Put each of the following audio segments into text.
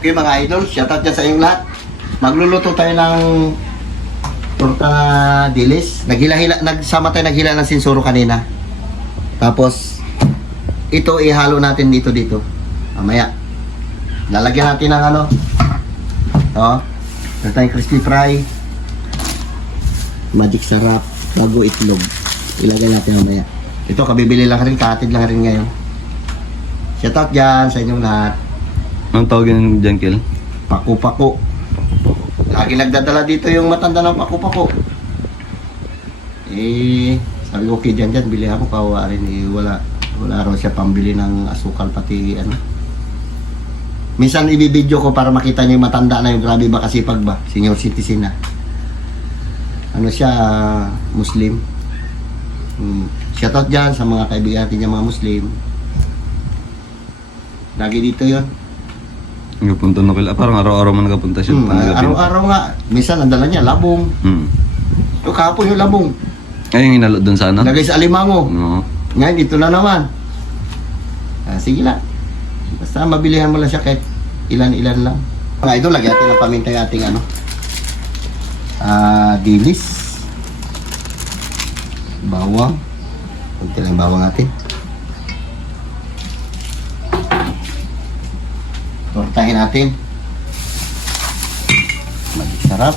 Okay mga idol, shoutout dyan sa inyong lahat. Magluluto tayo ng torta na dilis. Nagsama tayo naghila ng sinsuro kanina. Tapos, ito ihalo natin dito. Mamaya. Lalagyan natin ng ano. Ito tayong crispy fry. Magic sarap. Bago itlog. Ilagay natin mamaya. Ito, kabibili lang rin. Katid lang rin ngayon. Shoutout dyan sa inyong lahat. Anong tawagin dyan, Kel? Paku-paku. Lagi nagdadala dito yung matanda ng paku-paku. Sabi ko, okay dyan, bili ako, kawawa rin. Wala raw siya pambili ng asukal, pati ano. Minsan ibibidyo ko para makita niyo yung matanda na yung grabe ba kasipag ba. Senior citizen na. Ano siya, Muslim. Shoutout dyan sa mga kaibigan natin yung mga Muslim. Lagi dito yon. Nagpunta na Kel. Parang araw-araw man nagapunta siya. Araw-araw nga. Minsan ang dala niya, labong. Yung kahapon yung labong. Ay, yung inalo doon sa ano? Lagay sa alimango. Oo. Ngayon, dito na naman. Sige lang. Basta mabilihan mo lang siya kahit ilan-ilan lang. Mga idol, lagyan natin ng paminta yung ating ano. Dilis. Bawang. Kunti lang yung bawang natin. Tortahin natin. Sarap.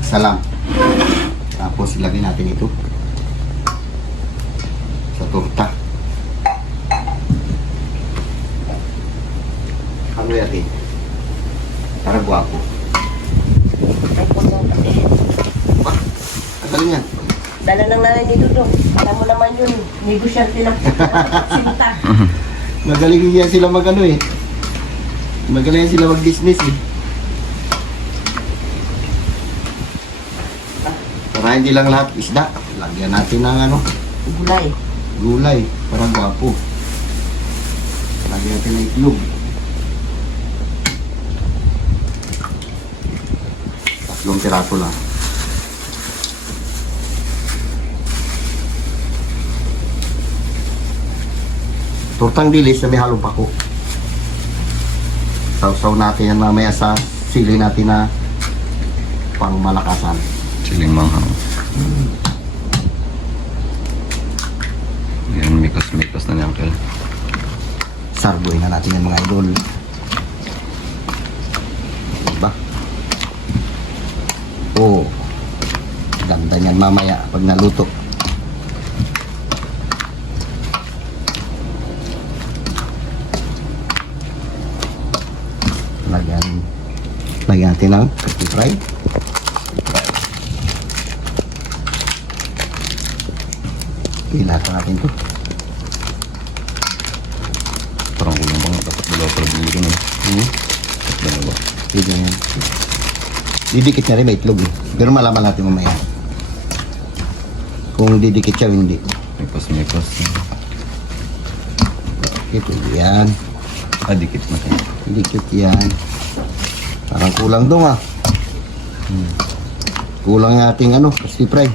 Salam. Tapos ilagay natin ito sa torta. Ano natin? Para guwapo. Ang galing yan. Dala lang namin dito doon. Alam mo naman yun, negosyante lang. Sinta. Magaling yan sila mag-ano eh. Magaling yan sila mag-business eh. Para hindi lang lahat isda. Lagyan natin ng ano, Gulay. gulay. Para gwapo. Lagyan natin ng itlog. Tatlong piraso lang. Tortang dilis na may halong pako. Sausaw natin yan mamaya sa sili natin na pangmalakasan. Siling manghang. Yan, mikos-mikos na niyan, Kel. Sarduin na natin yan mga idol. Diba? Oh, ganda niyan mamaya pag naluto. Lagyan natin ng crispy fry. Ilata natin to. Parang kulang bang dapat dalawa para bili ko na. Dalawa. Sige yan. Didikit na rin may itlog eh. Pero malaman natin mamaya. Kung didikit siya o hindi. Mikos-mikos. Dikit yan. Dikit na kayo. Dikit yan. Parang kulang dong ah. Kulang yung ating ano, crispy fry.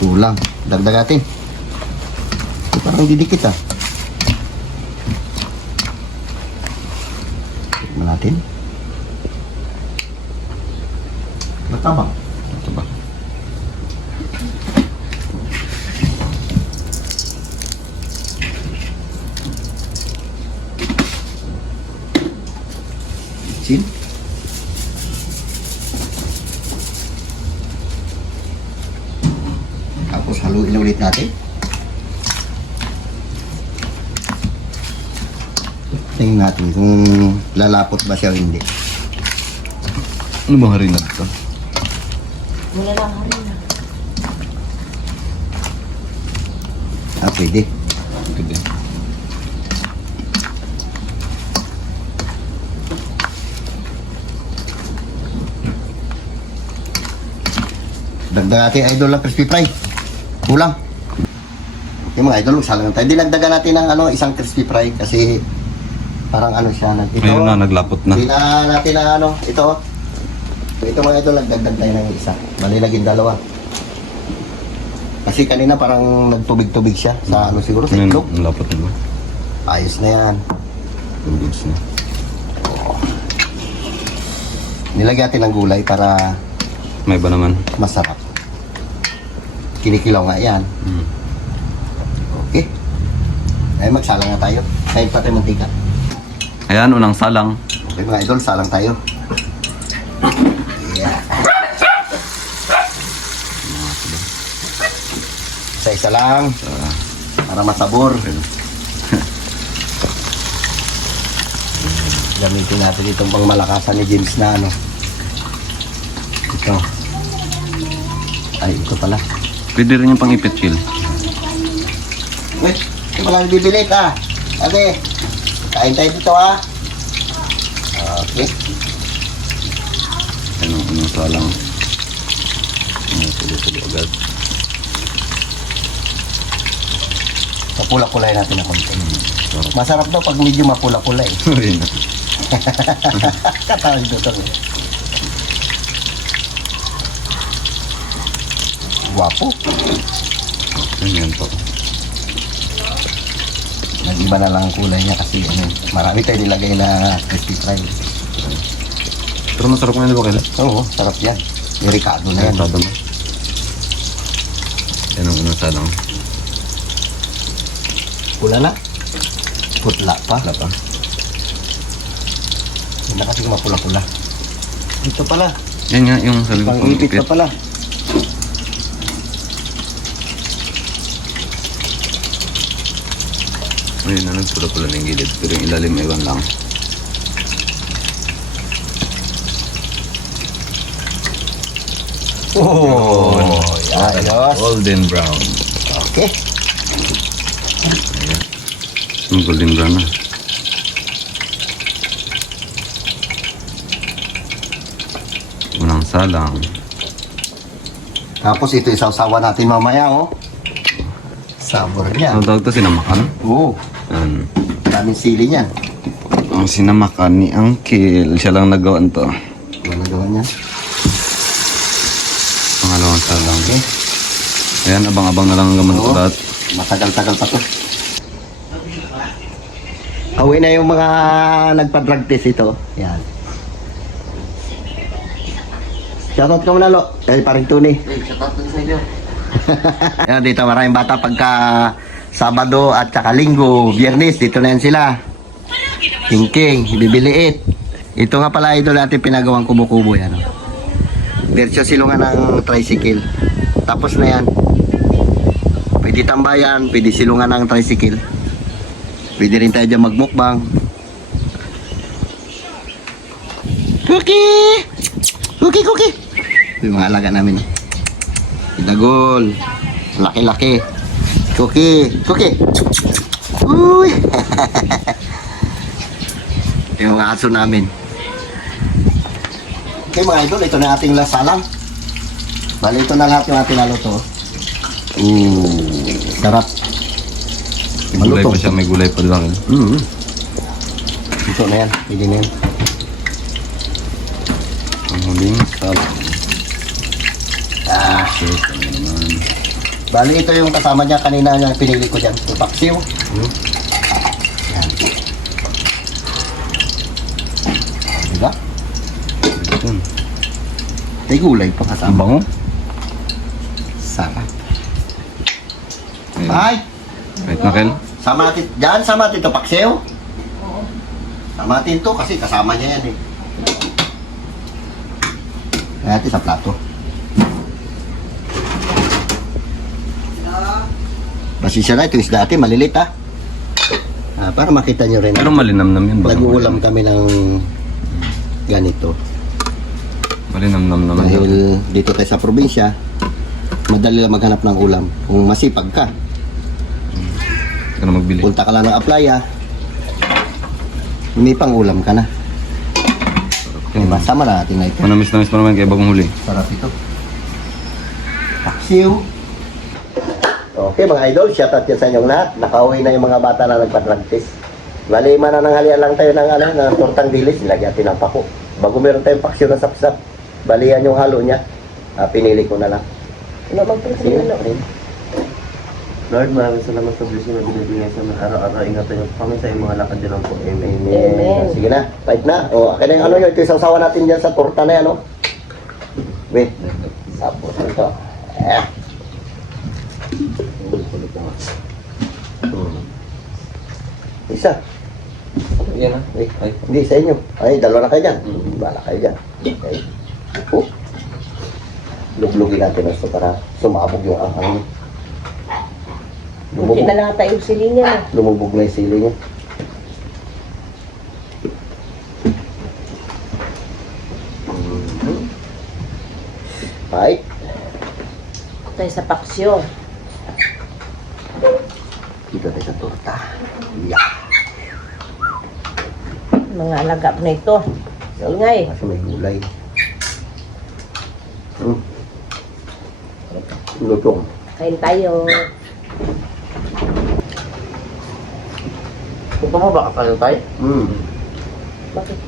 Kulang. Dagdag natin. Parang didikit ah. Tikman natin. Matabang. Ito ba? Sin. Tapos haluin na ulit natin. Tingnan natin kung lalapot ba siya o hindi. Ano bang harinad ito? Wala lang harina. Pwede. Ito din. Dagdag natin idol ng crispy fry. Kulang. Okay mga idol, salang tayo. Dinagdagan natin ng ano, isang crispy fry kasi Parang ano siya, ito. Ngayon na, naglapot na. Hindi na natin na ano, ito. Ito mga idol, nagdagdag tayo ng isa. Bali, naging dalawa. Kasi kanina parang nagtubig-tubig siya sa ano siguro, sa Ngayon, itlog. ang lapot na. Ayos na yan. Yung goods na. Nilagyan natin ng gulay para May iba naman. masarap. Kinikilaw nga yan. Hmm. Okay. Ay, magsalang na tayo. Kahit pati mantika. Ayan, unang salang. Okay mga idol, salang tayo. Yeah. Isa-isa lang. Para masabor. Gamitin natin itong pang malakasan ni James na ano. Ito. Ay, ito pala. Pwede rin yung pang-ipit kill. Wait, ito pala bibilit ah. Ate, kain tayo dito ah. Okay. Ayan, unang salang. Tuloy-tuloy agad. Mapula-kulay natin na konti. Masarap daw pag medyo mapula-kulay. Ayun na. Katawag dito. Guwapo. Ayan po. Nag-iba na lang ang kulay niya kasi ano, marami tayo nilagay na crispy fry. Pero masarap nga ba kayo? Oo, sarap yan. Niricado na yan. Ayan, mo. Yan ang unang salang. Pula na. Putla pa. Wala pa. Hindi na kasi mapula-pula. Ito pala. Yan nga, yung saling Pang-ipit pa pala. Ayun na, nagpula-pula ng gilid. Pero yung ilalim ay iwan lang. Oh, ayos. Golden brown. Okay. Yung golden brown na. Unang salang. Tapos ito isaw-sawa natin mamaya, oh. Sabor niya. Ano tawag ito? Sinamakan? Oo. Yan. Daming sili niyan. Ang sinamakan ni Uncle. Siya lang nagawa to. Ano gawa niya? Pangalawang salang. Okay. Ayan, abang-abang na lang ang gaman ko Oo. lahat. Matagal-tagal pa to. Uwi na yung mga nagpa-drug test ito. Yan. Shoutout ka muna, Lo. Kay paring Tony. Shoutout din sa inyo. Yan, dito maraming bata pagka Sabado at saka Linggo, Biyernes, dito na yan sila. King, bibiliit. Ito nga pala ito natin pinagawang kubo-kubo yan. Diretso silungan ng tricycle. Tapos na yan. Pwede tambayan, pwede silungan ng tricycle. Pwede rin tayo dyan magmukbang. Cookie! Cookie, cookie! Yung mga alaga namin. Idagol. Laki-laki. Cookie. Cookie. Uy! Yung mga aso namin. Okay mga idol, ito na ating lasalang. Bali, ito na lahat yung ating naluto. Sarap. May gulay pa siya, may gulay pa lang. Ito na yan, pwede na yan. Ang huling salang. Shit, ano naman. Bali, ito yung kasama niya kanina yung pinili ko dyan. Ito, paksiw. Yan. Diba? Ito. May gulay pa Ang kasama. bango. Sarap. Ayun. Ay! Right na, Kel? Sama natin, dyan sama natin ito, paksiw. Sama natin ito kasi kasama niya yan eh. Kaya natin sa plato. Pasensya na, itong isda natin, malilit ah. Para makita nyo rin. Pero malinamnam yun. Nag-uulam kami ng ganito. Malinamnam naman yun. Dahil dito tayo sa probinsya, madali lang maghanap ng ulam. Kung masipag ka, Ito na magbili. punta ka lang ng Aplaya, may pang ulam ka na. Diba? Sama na natin na ito. Manamis-namis pa naman kaya bagong huli. Sarap ito. Paksiw. Okay mga idol, shoutout yan sa inyong lahat. Nakauwi na yung mga bata na nagpa-drug test. Bali, manananghalian lang tayo ng ano, ng tortang dilis, nilagyan natin ng pako. Bago meron tayong paksyo na sapsap, bali yan yung halo niya. Pinili ko na lang. Ano magpapalito Sige, ano? rin. Lord, maraming salamat sa blessing na binibigay sa mga araw-araw. Ingatan niyo kami sa iyong mga lakad din po. Amen. Amen. Sige na, fight na. O, akin na yung ano yun, ito yung sausawan natin dyan sa torta na yan, no? Wait, tapos ito. Isa. Yan na. Ay, hindi, sa inyo. Ay, dalawa na kayo dyan. Bala kayo dyan. Okay. Luglugin natin ito para sumabog yung ahang. Hindi na lang tayo silingan. Lumubog na yung sili niya. Right. Tayo sa paksyo. Dito tayo sa torta. Yeah. Mga alagap na ito. Ingay. Kasi may gulay. Lutong. Kain tayo. Kung pa mo ba kasayo tayo? Bakit?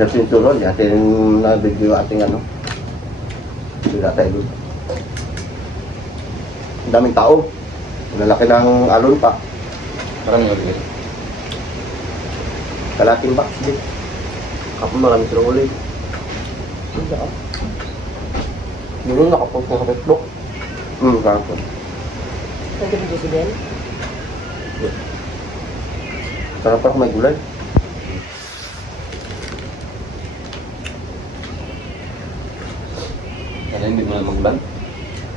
Kasi yung turon, ating nabigyo ating ano. Bila tayo doon. Ang daming tao. Lalaki ng alon pa. Maraming ulit. Kalating box din. Kapag marami silang ulit. Ito. Yun nakapost ko sa Facebook. Kapon. Nandito dito si Ben. Sarap pa may gulay. Kaya hindi mo na maglan.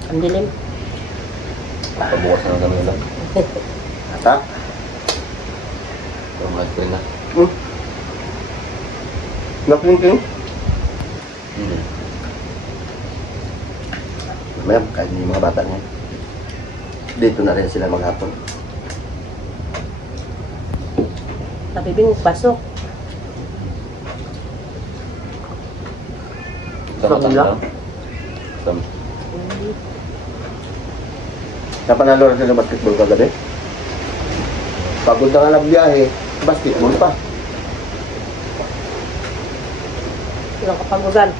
Ang dilim. Pabukas na kami lang. Ata. Pero mga screen na. Naklingking. Hindi. Mamaya, kahit yung mga bata ngayon. Dito na rin sila maghapon. Napibing pasok. Sama Sarap nila. Sama. Napanalo rin sila basketball kagabi. Pagod na nga nagbiyahe, basketball pa. Ilang kapagugan.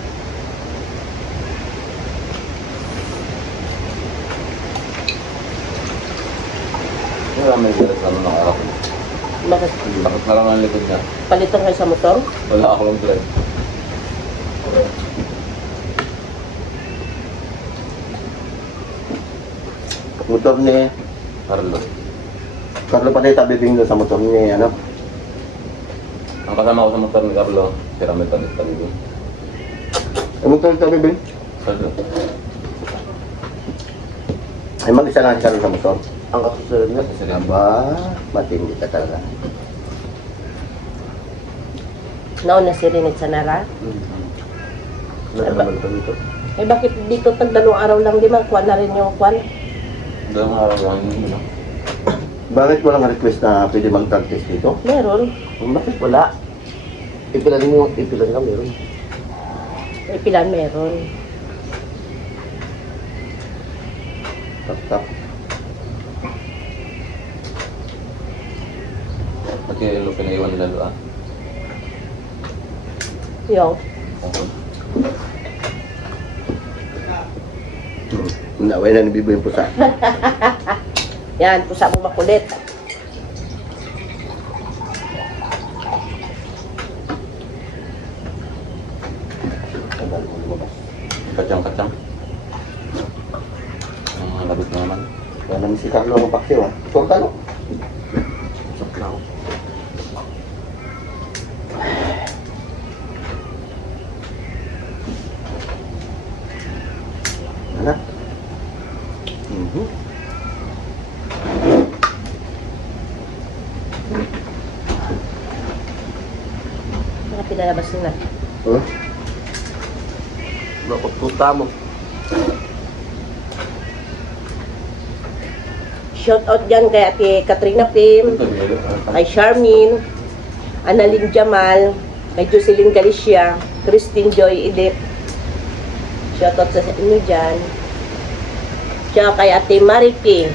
Maraming galas naman ng ako. Bakit? Takot na lang ang likod niya. Palitan kayo sa motor? Wala akong drive. Motor ni Carlo. Carlo Panetta bibing doon sa motor ni ano. Ang kasama ko sa motor ni Carlo, si Ramel Panetta doon. Ang motor ito bibing? Carlo. Ay mag-isa lang si Carlo sa motor. Ang kasusunod na. Kasi sila Aba, matindi ka talaga. Nauna si Rinit sa Nara. Nalaman pa dito. Eh bakit dito tag 2 araw lang di man kuha na rin yung kwan? Dalawang araw lang hindi na. Bakit walang request na pwede mag-drug test dito? Meron. Bakit wala? Ipilan mo, ipilan ka meron. May pilan meron. Tap-tap. Pati yung pinaiwan nila doon. Yung. Naway na ni Bibo yung pusa. Yan, pusa mo makulit. Kacang-kacang. Ang labot na naman. Wala naman si Carlo ang paksiw ha. Torta no? Saklaw. Ano? Mga pinalabas nila. Huh? Bakit punta mo? Shout out dyan kay Ate Katrina Pim, kay Charmin, Annalyn Jamal, kay Jocelyn Galicia, Christine Joy Edith. Shout out sa inyo dyan. Siya kay Ate Mariki.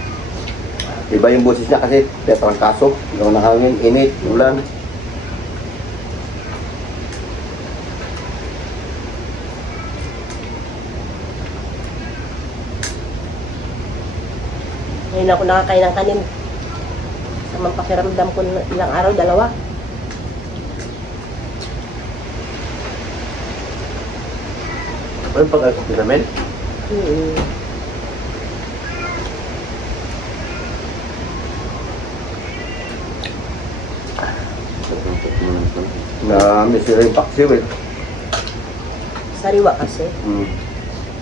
Ate Iba yung boses niya kasi tetrangkaso. Yung nahangin, init, ulan. Ngayon ako nakakain ng kanin. Samang pakiramdam ko ilang araw, 2. Ano pag-alpapin namin? Hmm. Na-miss yung paksiw eh. Sariwa kasi.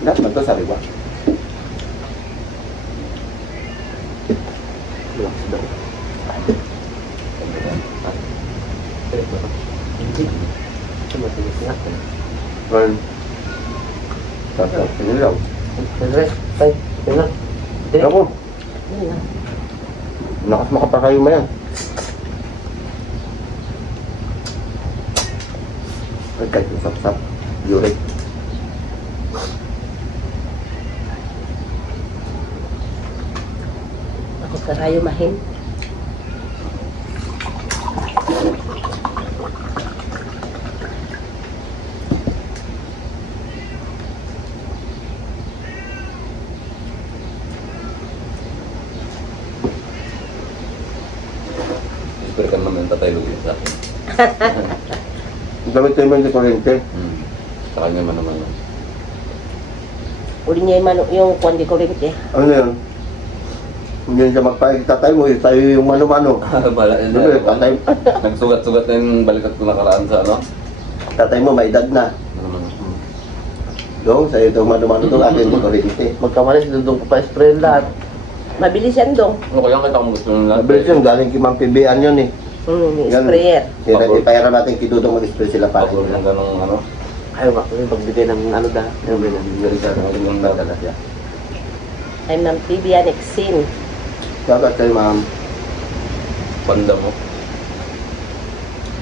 Lahat man to sariwa. Hindi. Matigas nga. Well, tatap, sinilaw. Andres, tay, yun lang. Tignan mo, Yun lang. lakas makapakayo mo yan. Ay, kahit yung sap-sap, uric. Ako karayo mahin. Siyempre ka naman tatay lugin sa akin. Gamit tayo mo yung kuryente. Sa kanya man naman. Uli niya yung kuwan di ko rin eh. Ano na yun? Hindi siya magpaig tatay mo, tayo yung mano-mano. Bala yun. Ano yun, tatay, Nagsugat-sugat na yung balikat ko nakaraan sa ano. tatay mo may edad na. Ano naman. Dong, sa'yo itong mano-mano itong akin yung kuryente. Magkamalis, dudong ko pa spray lahat. Mabilis yan dong. Ano kaya kita kung gusto nyo lahat? Mabilis yun, galing kay Ma'am PBan yun eh. Yan. Sprayer. Ipahira natin kay Dudong mag-spray sila para. Pagod ng ganong ano. Ayaw ba, yung pagbigay ng ano da. Bibigyan siya ng yung dala siya. I'm ng PBanexin. Dapat kayo ma'am, Panda mo.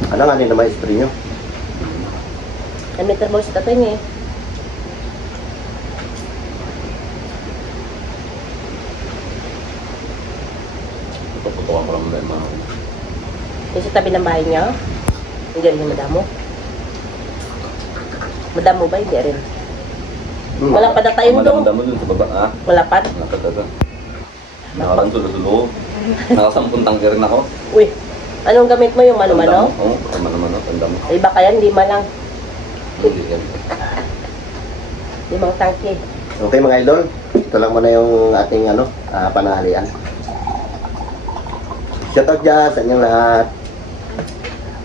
ano nga nila ma-spray nyo? Kami trabaho sa tatay niya eh. Puputukan ko lang muna yung mga. Yung sa tabi ng bahay niya. Hindi rin yung madamo. Madamo ba? Hindi rin. Wala pa na tayong dong. Madam mo dun sa baba ha. Wala pa. Nakagada. Nakakansulo-sulo. Nakasampung tangke rin ako. Uy, anong gamit mo yung mano-mano? Oo, mano-mano. Tanda mo. Iba kaya, 5 lang. Hindi yan. 5 tangke. Okay mga idol, ito lang muna yung ating panahalian. Shoutout dyan sa inyong lahat.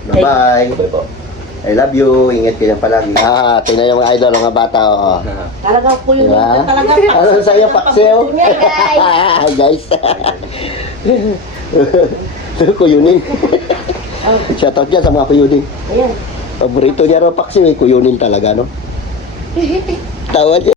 Bye-bye. Sabay po. I love you. Ingat kayo palagi. Tingnan yung mga idol, mga bata. Oh. Talagang po yun. Diba? Talaga. Ano sa iyo, Paksiw? Niya, guys. Guys. Kuyunin. Shoutout dyan sa mga kuyunin. Ayan. Paborito niya raw Paksiw, kuyunin talaga, no? Tawa niya.